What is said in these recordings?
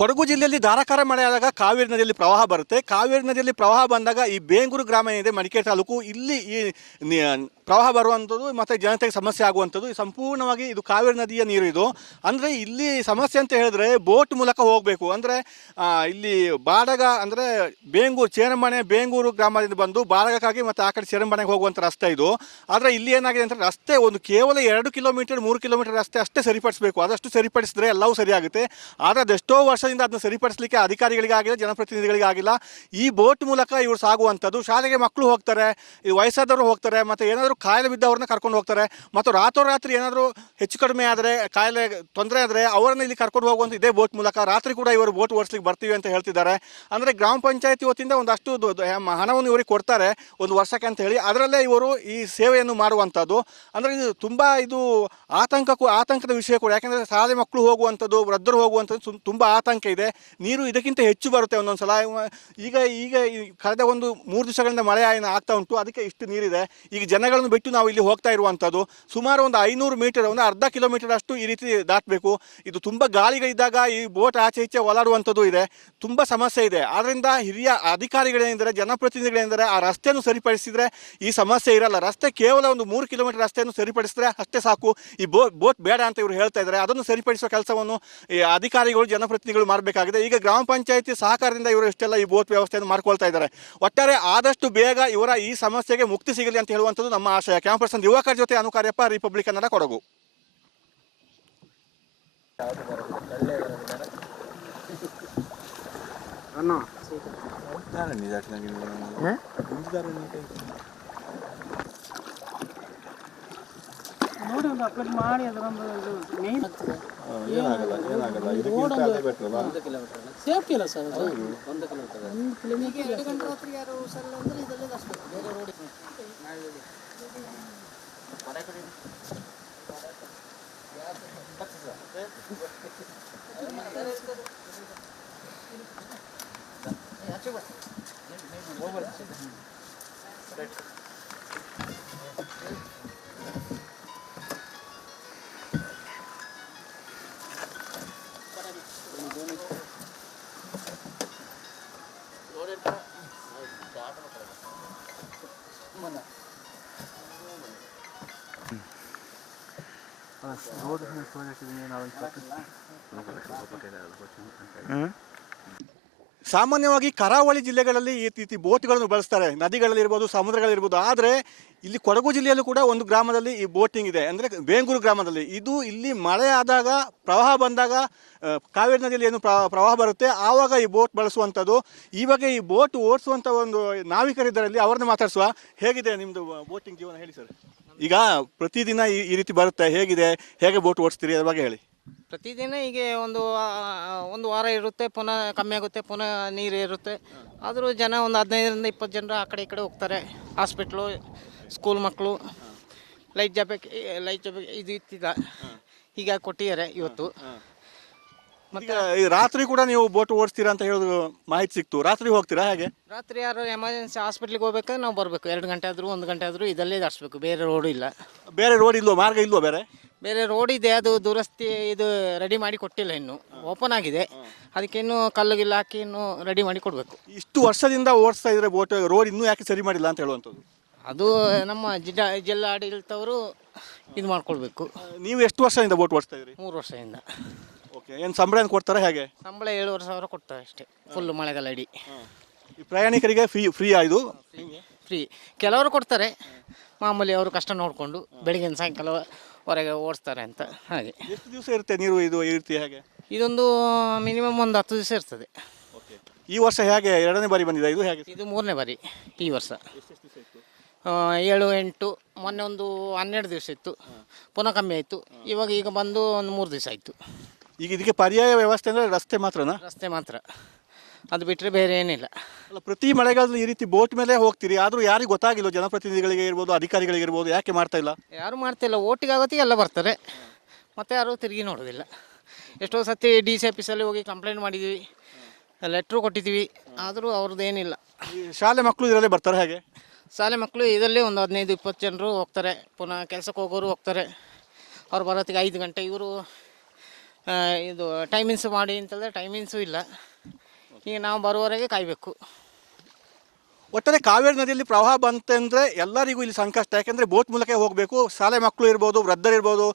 ಕೊಡಗು ಜಿಲ್ಲೆಯಲ್ಲಿ ಧಾರಾಕಾರ ಮಳೆ ಆದಾಗ ಕಾವೇರಿ ನದಿಯಲ್ಲಿ ಪ್ರವಾಹ ಬರುತ್ತೆ. ಕಾವೇರಿ ನದಿಯಲ್ಲಿ ಪ್ರವಾಹ ಬಂದಾಗ ಈ ಬೇಂಗೂರು ಗ್ರಾಮ ಏನಿದೆ ಮಡಿಕೇರಿ ತಾಲೂಕು, ಇಲ್ಲಿ ಈ ನಿ- ಪ್ರವಾಹ ಬರುವಂಥದ್ದು ಮತ್ತು ಜನತೆಗೆ ಸಮಸ್ಯೆ ಆಗುವಂಥದ್ದು ಸಂಪೂರ್ಣವಾಗಿ ಇದು ಕಾವೇರಿ ನದಿಯ ನೀರು. ಇದು ಅಂದರೆ ಇಲ್ಲಿ ಸಮಸ್ಯೆ ಅಂತ ಹೇಳಿದ್ರೆ ಬೋಟ್ ಮೂಲಕ ಹೋಗಬೇಕು. ಅಂದರೆ ಇಲ್ಲಿ ಬಾಡಗ ಅಂದರೆ ಬೇಂಗೂರು ಚೇರಮಣೆ ಬೇಂಗೂರು ಗ್ರಾಮದಿಂದ ಬಂದು ಬಾಡಗಕ್ಕಾಗಿ ಮತ್ತು ಆ ಕಡೆ ಚೇರಮಣೆಗೆ ಹೋಗುವಂಥ ರಸ್ತೆ ಇದು. ಆದರೆ ಇಲ್ಲಿ ಏನಾಗಿದೆ ಅಂದರೆ ರಸ್ತೆ ಒಂದು ಕೇವಲ 2 ಕಿಲೋಮೀಟರ್ 3 ಕಿಲೋಮೀಟರ್ ರಸ್ತೆ ಅಷ್ಟೇ ಸರಿಪಡಿಸಬೇಕು. ಅದಷ್ಟು ಸರಿಪಡಿಸಿದ್ರೆ ಎಲ್ಲವೂ ಸರಿಯಾಗುತ್ತೆ. ಆದರೆ ಅದೆಷ್ಟೋ ವರ್ಷದಿಂದ ಅದನ್ನು ಸರಿಪಡಿಸಲಿಕ್ಕೆ ಅಧಿಕಾರಿಗಳಿಗಾಗಿಲ್ಲ, ಜನಪ್ರತಿನಿಧಿಗಳಿಗಾಗಿಲ್ಲ. ಈ ಬೋಟ್ ಮೂಲಕ ಇವರು ಸಾಗುವಂಥದ್ದು. ಶಾಲೆಗೆ ಮಕ್ಕಳು ಹೋಗ್ತಾರೆ, ಈ ವಯಸ್ಸಾದವರು ಹೋಗ್ತಾರೆ, ಮತ್ತು ಏನಾದರೂ ಕಾಯಿಲೆ ಬಿದ್ದವ್ರನ್ನ ಕರ್ಕೊಂಡು ಹೋಗ್ತಾರೆ. ಮತ್ತು ರಾತ್ರೋರಾತ್ರಿ ಏನಾದರೂ ಹೆಚ್ಚು ಕಡಿಮೆ ಆದರೆ, ಕಾಯಿಲೆ ತೊಂದರೆ ಆದರೆ ಅವರನ್ನು ಇಲ್ಲಿ ಕರ್ಕೊಂಡು ಹೋಗುವಂಥ ಇದೇ ಬೋಟ್ ಮೂಲಕ. ರಾತ್ರಿ ಕೂಡ ಇವರು ಬೋಟ್ ಓಡಿಸ್ಲಿಕ್ಕೆ ಬರ್ತೀವಿ ಅಂತ ಹೇಳ್ತಿದ್ದಾರೆ. ಅಂದರೆ ಗ್ರಾಮ ಪಂಚಾಯತಿ ವತಿಯಿಂದ ಒಂದಷ್ಟು ಹಣವನ್ನು ಇವರಿಗೆ ಕೊಡ್ತಾರೆ ಒಂದು ವರ್ಷಕ್ಕೆ ಅಂತ ಹೇಳಿ, ಅದರಲ್ಲೇ ಇವರು ಈ ಸೇವೆಯನ್ನು ಮಾಡುವಂಥದ್ದು. ಅಂದರೆ ಇದು ತುಂಬ ಆತಂಕದ ವಿಷಯ ಕೂಡ. ಯಾಕೆಂದರೆ ಶಾಲೆ ಮಕ್ಕಳು ಹೋಗುವಂಥದ್ದು, ವೃದ್ಧರು ಹೋಗುವಂಥದ್ದು ತುಂಬ ಆತಂಕ ಇದೆ. ನೀರು ಇದಕ್ಕಿಂತ ಹೆಚ್ಚು ಬರುತ್ತೆ ಒಂದೊಂದು ಸಲ. ಈಗ ಈಗ ಕಳೆದ ಒಂದು 3 ದಿವಸಗಳಿಂದ ಮಳೆ ಆಗ್ತಾ ಉಂಟು, ಅದಕ್ಕೆ ಇಷ್ಟು ನೀರಿದೆ. ಈಗ ಜನಗಳನ್ನು ಬಿಟ್ಟು ನಾವು ಇಲ್ಲಿ ಹೋಗ್ತಾ ಇರುವಂಥದ್ದು ಸುಮಾರು ಒಂದು 500 ಮೀಟರ್, ಒಂದು ಅರ್ಧ ಕಿಲೋಮೀಟರ್ ಅಷ್ಟು ಈ ರೀತಿ ದಾಟಬೇಕು. ಇದು ತುಂಬ ಗಾಳಿಗಳಿದ್ದಾಗ ಈ ಬೋಟ್ ಆಚೆ ಈಚೆ ಒಲಾಡುವಂಥದ್ದು ಇದೆ, ತುಂಬ ಸಮಸ್ಯೆ ಇದೆ. ಆದ್ದರಿಂದ ಹಿರಿಯ ಅಧಿಕಾರಿಗಳೇನಿದ್ದಾರೆ, ಜನಪ್ರತಿನಿಧಿಗಳೇನಿದ್ದಾರೆ, ಆ ರಸ್ತೆಯನ್ನು ಸರಿಪಡಿಸಿದರೆ ಈ ಸಮಸ್ಯೆ ಇರಲ್ಲ. ರಸ್ತೆ ಕೇವಲ ಒಂದು 3 ಕಿಲೋಮೀಟರ್ ರಸ್ತೆಯನ್ನು ಸರಿಪಡಿಸಿದ್ರೆ ಅಷ್ಟೇ ಸಾಕು. ಈ ಬೋಟ್ ಬೇಡ ಅಂತ ಇವರು ಹೇಳ್ತಾ ಇದ್ದಾರೆ. ಅದನ್ನು ಸರಿಪಡಿಸುವ ಕೆಲಸವನ್ನು ಈ ಅಧಿಕಾರಿಗಳು ಜನಪ್ರತಿನಿಧಿಗಳು ಮಾಡಬೇಕಾಗಿದೆ. ಈಗ ಗ್ರಾಮ ಪಂಚಾಯತಿ ಸಹಕಾರದಿಂದ ಇವರು ಇಷ್ಟೆಲ್ಲ ಈ ಬೋಟ್ ವ್ಯವಸ್ಥೆಯನ್ನು ಮಾಡ್ಕೊಳ್ತಾ ಇದ್ದಾರೆ. ಒಟ್ಟಾರೆ ಆದಷ್ಟು ಬೇಗ ಇವರ ಈ ಸಮಸ್ಯೆಗೆ ಮುಕ್ತಿ ಸಿಗಲಿ ಅಂತ ಹೇಳುವಂಥದ್ದು ನಮ್ಮ ಆಶಯ. ಕ್ಯಾಮರಾ ಪರ್ಸನ್ ಯುವಕರ ಜೊತೆ ಅನುಕಾರ್ಯಪ್ಪ, ರಿಪಬ್ಲಿಕ್ ಕನ್ನಡ, ಕೊಡಗು. ನೋಡಿ ಒಂದು ಅಪ್ಲೋಡ್ ಮಾಡಿ ಅದರೊಂದು ಇದು ಮೇನ್ ಸೇಫ್ಟಿ ಇಲ್ಲ ಸರ್. ಅದು 1 ಕಿಲೋಮೀಟರ್ 2 ಗಂಟೆ ರಾತ್ರಿ ಯಾರು ಸರ್ ಅಂದರೆ ಇದಲ್ಲೇ ಅಷ್ಟೇ ಬೇರೆ ರೋಡ್ ಸಾಮಾನ್ಯವಾಗಿ ಕರಾವಳಿ ಜಿಲ್ಲೆಗಳಲ್ಲಿ ಈ ರೀತಿ ಬೋಟ್ಗಳನ್ನು ಬಳಸ್ತಾರೆ, ನದಿಗಳಲ್ಲಿರ್ಬೋದು, ಸಮುದ್ರಗಳಿರ್ಬೋದು. ಆದರೆ ಇಲ್ಲಿ ಕೊಡಗು ಜಿಲ್ಲೆಯಲ್ಲೂ ಕೂಡ ಒಂದು ಗ್ರಾಮದಲ್ಲಿ ಈ ಬೋಟಿಂಗ್ ಇದೆ, ಅಂದರೆ ಬೇಂಗೂರು ಗ್ರಾಮದಲ್ಲಿ. ಇದು ಇಲ್ಲಿ ಮಳೆ ಆದಾಗ, ಪ್ರವಾಹ ಬಂದಾಗ, ಕಾವೇರಿ ನದಿಯಲ್ಲಿ ಏನು ಪ್ರವಾಹ ಬರುತ್ತೆ ಆವಾಗ ಈ ಬೋಟ್ ಬಳಸುವಂಥದ್ದು. ಈ ಬಗ್ಗೆ ಈ ಬೋಟ್ ಓಡಿಸುವಂಥ ಒಂದು ನಾವಿಕರಿದ್ದರಲ್ಲಿ ಅವ್ರನ್ನ ಮಾತಾಡಿಸುವ. ಹೇಗಿದೆ ನಿಮ್ಮದು ಬೋಟಿಂಗ್ ಜೀವನ, ಹೇಳಿ ಸರ್. ಈಗ ಪ್ರತಿದಿನ ಈ ರೀತಿ ಬರುತ್ತೆ, ಹೇಗೆ ಬೋಟ್ ಓಡಿಸ್ತೀರಿ ಅದ್ರ ಬಗ್ಗೆ ಹೇಳಿ. ಪ್ರತಿದಿನ ಹೀಗೆ ಒಂದು ವಾರ ಇರುತ್ತೆ, ಪುನಃ ಕಮ್ಮಿ ಆಗುತ್ತೆ, ಪುನಃ ನೀರು ಇರುತ್ತೆ. ಆದರೂ ಜನ ಒಂದು 15ರಿಂದ 20 ಜನರು ಆ ಕಡೆ ಈ ಕಡೆ ಹೋಗ್ತಾರೆ. ಹಾಸ್ಪಿಟ್ಲು, ಸ್ಕೂಲ್ ಮಕ್ಕಳು, ಲೈಟ್ ಜಾಬ್ ಇದು ಇತ್ತಿದ ಹೀಗಾಗಿ ಕೊಟ್ಟಿದ್ದಾರೆ ಇವತ್ತು. ಮತ್ತೆ ಈ ರಾತ್ರಿ ಕೂಡ ನೀವು ಬೋಟ್ ಓಡಿಸ್ತೀರಾ ಅಂತ ಹೇಳೋದು ಮಾಹಿತಿ ಸಿಕ್ತು. ರಾತ್ರಿ ಹೋಗ್ತೀರಾ ಹೇಗೆ? ರಾತ್ರಿ ಯಾರು ಎಮರ್ಜೆನ್ಸಿ ಹಾಸ್ಪಿಟ್ಲಿಗೆ ಹೋಗ್ಬೇಕಾದ್ರೆ ನಾವು ಬರಬೇಕು. 2 ಗಂಟೆ ಆದರೂ 1 ಗಂಟೆ ಆದರೂ ಇದಲ್ಲೇ ದಾಟಿಸ್ಬೇಕು. ಬೇರೆ ರೋಡು ಇಲ್ಲ. ಬೇರೆ ರೋಡ್ ಇಲ್ವೋ, ಮಾರ್ಗ ಇಲ್ವೋ? ಬೇರೆ ರೋಡ್ ಇದೆ, ಅದು ದುರಸ್ತಿ ಇದು ರೆಡಿ ಮಾಡಿ ಕೊಟ್ಟಿಲ್ಲ, ಇನ್ನು ಓಪನ್ ಆಗಿದೆ. ಅದಕ್ಕೆ ಇನ್ನೂ ಕಲ್ಲುಗಿಲ್ಲ ಹಾಕಿ ಇನ್ನೂ ರೆಡಿ ಮಾಡಿ ಕೊಡಬೇಕು. ಇಷ್ಟು ವರ್ಷದಿಂದ ಓಡಿಸ್ತಾ ಇದ್ರೆ ಬೋಟ್, ರೋಡ್ ಇನ್ನೂ ಯಾಕೆ ಸರಿ ಮಾಡಿಲ್ಲ ಅಂತ ಹೇಳುವಂಥದ್ದು? ಅದು ನಮ್ಮ ಜಿಲ್ಲಾಡಳಿತವರು ಇದು ಮಾಡ್ಕೊಳ್ಬೇಕು. ನೀವು ಎಷ್ಟು ವರ್ಷದಿಂದ ಬೋಟ್ ಓಡಿಸ್ತಾ ಇದ್ರಿ? 3 ವರ್ಷದಿಂದ. ಓಕೆ, ಏನು ಸಂಬಳ ಏನು ಕೊಡ್ತಾರೆ ಹೇಗೆ? ಸಂಬಳ 7,500 ಕೊಡ್ತಾರೆ ಅಷ್ಟೇ, ಫುಲ್ ಮಳೆಗಾಲ ಅಡಿ. ಈ ಪ್ರಯಾಣಿಕರಿಗೆ ಫ್ರೀ ಇದು? ಫ್ರೀ. ಕೆಲವರು ಕೊಡ್ತಾರೆ ಮಾಮೂಲಿ, ಅವರು ಕಷ್ಟ ನೋಡಿಕೊಂಡು ಬೆಳಿಗ್ಗೆ ಸಾಯಂಕಾಲ ಹೊರಗೆ ಓಡಿಸ್ತಾರೆ ಅಂತ. ಹಾಗೆ ಎಷ್ಟು ದಿವಸ ಇರುತ್ತೆ ನೀರು ಇದು ಈ ರೀತಿ ಹೇಗೆ? ಇದೊಂದು ಮಿನಿಮಮ್ ಒಂದು 10 ದಿವಸ ಇರ್ತದೆ. ಓಕೆ, ಈ ವರ್ಷ ಹೇಗೆ 2ನೇ ಬಾರಿ ಬಂದಿದೆ ಇದು ಹೇಗೆ? ಇದು 3ನೇ ಬಾರಿ ಈ ವರ್ಷ. 7, 8, ಮೊನ್ನೆ ಒಂದು 12 ದಿವಸ ಇತ್ತು, ಪುನಃ ಕಮ್ಮಿ ಆಯಿತು. ಈಗ ಬಂದು ಒಂದು 3 ದಿವಸ ಆಯಿತು. ಈಗ ಇದಕ್ಕೆ ಪರ್ಯಾಯ ವ್ಯವಸ್ಥೆ ಅಂದರೆ ರಸ್ತೆ ಮಾತ್ರನಾ? ರಸ್ತೆ ಮಾತ್ರ, ಅದು ಬಿಟ್ಟರೆ ಬೇರೆ ಏನಿಲ್ಲ. ಅಲ್ಲ, ಪ್ರತಿ ಮಳೆಗಾಲದಲ್ಲಿ ಈ ರೀತಿ ಬೋಟ್ ಮೇಲೆ ಹೋಗ್ತೀರಿ, ಆದರೂ ಯಾರಿಗೂ ಗೊತ್ತಾಗಿಲ್ಲ, ಜನಪ್ರತಿನಿಧಿಗಳಿಗೆ ಇರ್ಬೋದು, ಅಧಿಕಾರಿಗಳಿಗೆ ಇರ್ಬೋದು, ಯಾಕೆ ಮಾಡ್ತಾ ಇಲ್ಲ? ಯಾರು ಮಾಡ್ತಿಲ್ಲ. ಓಟಿಗೆ ಆಗೋತ್ತಿಗೆ ಎಲ್ಲ ಬರ್ತಾರೆ, ಮತ್ತು ಯಾರು ತಿರುಗಿ ನೋಡೋದಿಲ್ಲ. ಎಷ್ಟೋ ಸತಿ DC ಆಫೀಸಲ್ಲಿ ಹೋಗಿ ಕಂಪ್ಲೇಂಟ್ ಮಾಡಿದ್ದೀವಿ, ಲೆಟ್ರು ಕೊಟ್ಟಿದ್ದೀವಿ, ಆದರೂ ಅವ್ರದ್ದು ಏನಿಲ್ಲ. ಶಾಲೆ ಮಕ್ಕಳು ಇದರಲ್ಲೇ ಬರ್ತಾರೆ ಹೇಗೆ? ಶಾಲೆ ಮಕ್ಕಳು ಇದರಲ್ಲಿ ಒಂದು 15-20 ಜನರು ಹೋಗ್ತಾರೆ. ಪುನಃ ಕೆಲಸಕ್ಕೆ ಹೋಗೋರು ಹೋಗ್ತಾರೆ. ಅವ್ರು ಬರೋತ್ತಿಗೆ 5 ಗಂಟೆ, ಇವರು ಇದು ಟೈಮಿಂಗ್ಸ್ ಮಾಡಿ ಅಂತಂದರೆ ಟೈಮಿಂಗ್ಸು ಇಲ್ಲ. ಈಗ ನಾವು ಬರುವವರೆಗೆ ಕಾಯಬೇಕು. ಒಟ್ಟಾರೆ ಕಾವೇರಿ ನದಿಯಲ್ಲಿ ಪ್ರವಾಹ ಬಂತಂದರೆ ಎಲ್ಲರಿಗೂ ಇಲ್ಲಿ ಸಂಕಷ್ಟ. ಯಾಕೆಂದರೆ ಬೋಟ್ ಮೂಲಕ ಹೋಗಬೇಕು. ಶಾಲೆ ಮಕ್ಕಳು ಇರ್ಬೋದು, ವೃದ್ಧರಿರ್ಬೋದು,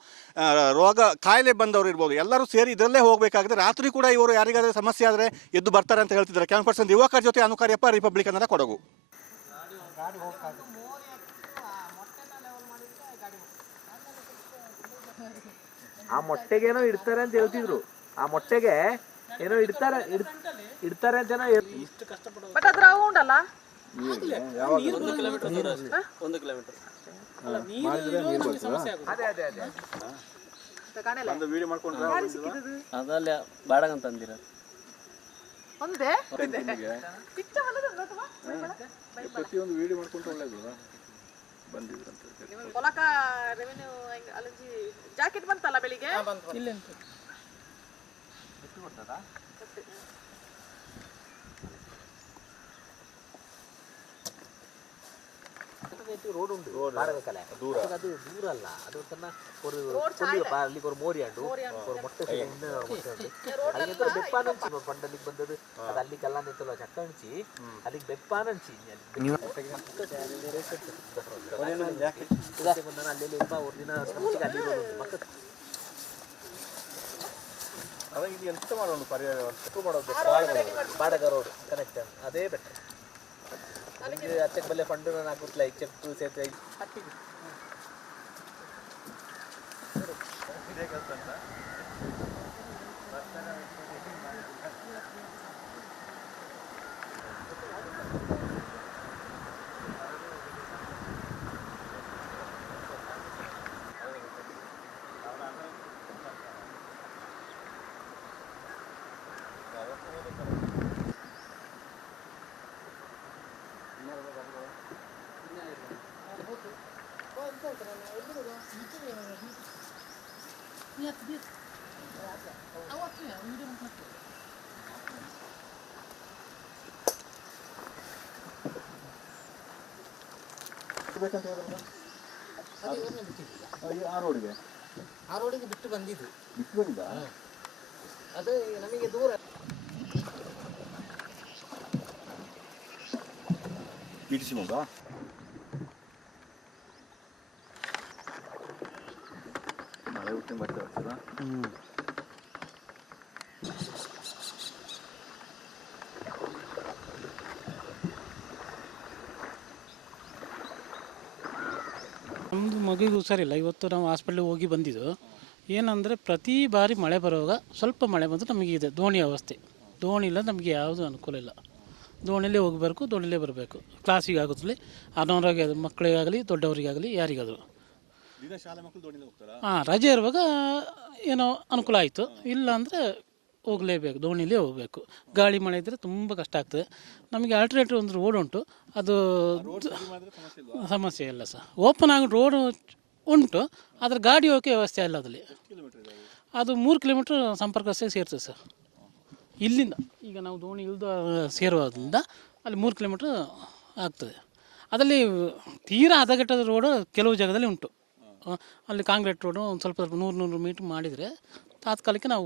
ರೋಗ ಕಾಯಿಲೆ ಬಂದವರು ಇರ್ಬೋದು, ಎಲ್ಲರೂ ಸೇರಿ ಇದರಲ್ಲೇ ಹೋಗಬೇಕಾಗಿದೆ. ರಾತ್ರಿ ಕೂಡ ಇವರು ಯಾರಿಗಾದರೂ ಸಮಸ್ಯೆ ಆದರೆ ಎದ್ದು ಬರ್ತಾರೆ ಅಂತ ಹೇಳ್ತಿದ್ದಾರೆ. ಕ್ಯಾನ್ ಯುವಕರ ಜೊತೆ ಅನುಕಾರ್ಯಪ್ಪ, ರಿಪಬ್ಲಿಕ್ ಕನ್ನಡ, ಕೊಡಗು. ಆ ಮೊಟ್ಟೆಗೇನೋ ಇಡ್ತಾರೆ ಅಂತ ಹೇಳ್ತಿದ್ರು. ಆ ಮೊಟ್ಟೆಗೆ ಏನೋ ಇಡ್ತಾರೆ ಅಂತ ಏನೋ ಬಟ್ ಅದ್ರ ಉಂಡಲ್ಲ 1 ಕಿಲೋಮೀಟರ್. ಅದಲ್ಲ ಬಾಡಗಂತ ಅಂದಿರ ಒಂದೇ ಪ್ರತಿಯೊಂದು ವಿಡಿಯೋ ಮಾಡ್ಕೊಂಡು ಒಳ್ಳೇದು ಬಂದಿದ್ರಂತ. ಹೊಲಕ ರೆವೆನ್ಯೂ ಅಲಂಜಿ ಜಾಕೆಟ್ ಬಂತಲ್ಲ ಬೆಳಿಗ್ಗೆ. ರೋಡ್ ಉಂಟು ಬಾಡಗಕಲೆ ದೂರ, ಅದು ದೂರ ಅಲ್ಲ, ಅದು ತನ್ನ ஒரு ಅಲ್ಲಿಗೆ ஒரு ಮೋರಿಯಾಂಡು ஒரு ಮೊಟ್ಟೆ ಮೊಟ್ಟೆ ಅಲ್ಲಿಗೆ ಬೆಪ್ಪಾನಂಚಿ ಪಂಡಲ್ಲಿಗೆ ಬಂದದ್ದು. ಅದು ಅಲ್ಲಿಗೆ ಅಲ್ಲ ನಿಂತಲ್ಲ ಚಕ್ಕಂಚಿ ಅಲ್ಲಿಗೆ ಬೆಪ್ಪಾನಂಚಿ ಅಲ್ಲಿ ಒಂದು ದಿನ ಅಲ್ಲಿ ಮಕ್ಕ ಇದು ಎಂತ ಮಾಡೋಣ ಪರ್ಯಾಯ ಮಾಡೋದು ಬಾಡಗ ರೋಡ್ ಕನೆಕ್ಟ್ ಅದೇ ಬೆಟರ್. ಅಚ್ಚಕ್ಕೆ ಬಲ್ಲೆ ಫಂಡ್ ಹಾಕುತ್ತಲ್ಲ ಚೆಕ್ಕು ಸೇತುವೆ ಆ ರೋಡಿಗೆ ಬಿಟ್ಟು ಬಂದಿದ್ದು. ಅದು ನಮಗೆ ದೂರ. ಮಳೆ ಹುಟ್ಟಿ ಮತ್ತೆ ಬರ್ತದ. ನಮ್ಮದು ಮಗುವಿಗೆ ಹುಷಾರಿಲ್ಲ. ಇವತ್ತು ನಾವು ಹಾಸ್ಪಿಟ್ಲಿಗೆ ಹೋಗಿ ಬಂದಿದ್ದು. ಏನಂದರೆ ಪ್ರತಿ ಬಾರಿ ಮಳೆ ಬರುವಾಗ ಸ್ವಲ್ಪ ಮಳೆ ಬಂದರೆ ನಮಗೆ ಇದೆ ದೋಣಿ ವ್ಯವಸ್ಥೆ. ದೋಣಿ ಇಲ್ಲ, ನಮಗೆ ಯಾವುದೂ ಅನುಕೂಲ ಇಲ್ಲ. ದೋಣಿಲೇ ಹೋಗಬೇಕು, ದೋಣಿಲೇ ಬರಬೇಕು. ಕ್ಲಾಸಿಗೆ ಆಗುತ್ತಲೇ ಅನಾರೋಗ್ಯ ಮಕ್ಕಳಿಗಾಗಲಿ ದೊಡ್ಡವರಿಗಾಗಲಿ ಯಾರಿಗಾದರೂ. ಹಾಂ, ರಜೆ ಇರುವಾಗ ಏನೋ ಅನುಕೂಲ ಆಯಿತು. ಇಲ್ಲ ಅಂದರೆ ಹೋಗಲೇಬೇಕು, ದೋಣಿಲೇ ಹೋಗಬೇಕು. ಗಾಳಿ ಮಳೆ ಇದ್ದರೆ ತುಂಬ ಕಷ್ಟ ಆಗ್ತದೆ. ನಮಗೆ ಆಲ್ಟರ್ನೇಟಿವ್ ಒಂದು ರೋಡ್ ಉಂಟು, ಅದು ಸಮಸ್ಯೆ ಇಲ್ಲ ಸರ್. ಓಪನ್ ಆಗಿ ರೋಡ್ ಉಂಟು, ಆದರೆ ಗಾಡಿ ಹೋಗೋಕ್ಕೆ ವ್ಯವಸ್ಥೆ ಇಲ್ಲ ಅದರಲ್ಲಿ. ಅದು 3 ಕಿಲೋಮೀಟ್ರ್ ಸಂಪರ್ಕ ಸೇರ್ತದೆ ಸರ್. ಇಲ್ಲಿಂದ ಈಗ ನಾವು ದೋಣಿ ಇಳಿದು ಸೇರುವುದರಿಂದ ಅಲ್ಲಿ 3 ಕಿಲೋಮೀಟ್ರ್ ಆಗ್ತದೆ. ಅದರಲ್ಲಿ ತೀರಾ ಹದಗೆಟ್ಟದ ರೋಡು ಕೆಲವು ಜಾಗದಲ್ಲಿ ಉಂಟು. ಅಲ್ಲಿ ಕಾಂಕ್ರೀಟ್ ರೋಡು ಒಂದು ಸ್ವಲ್ಪ 100 ಮೀಟ್ರ್ ಮಾಡಿದರೆ ತಾತ್ಕಾಲಿಕ ನಾವು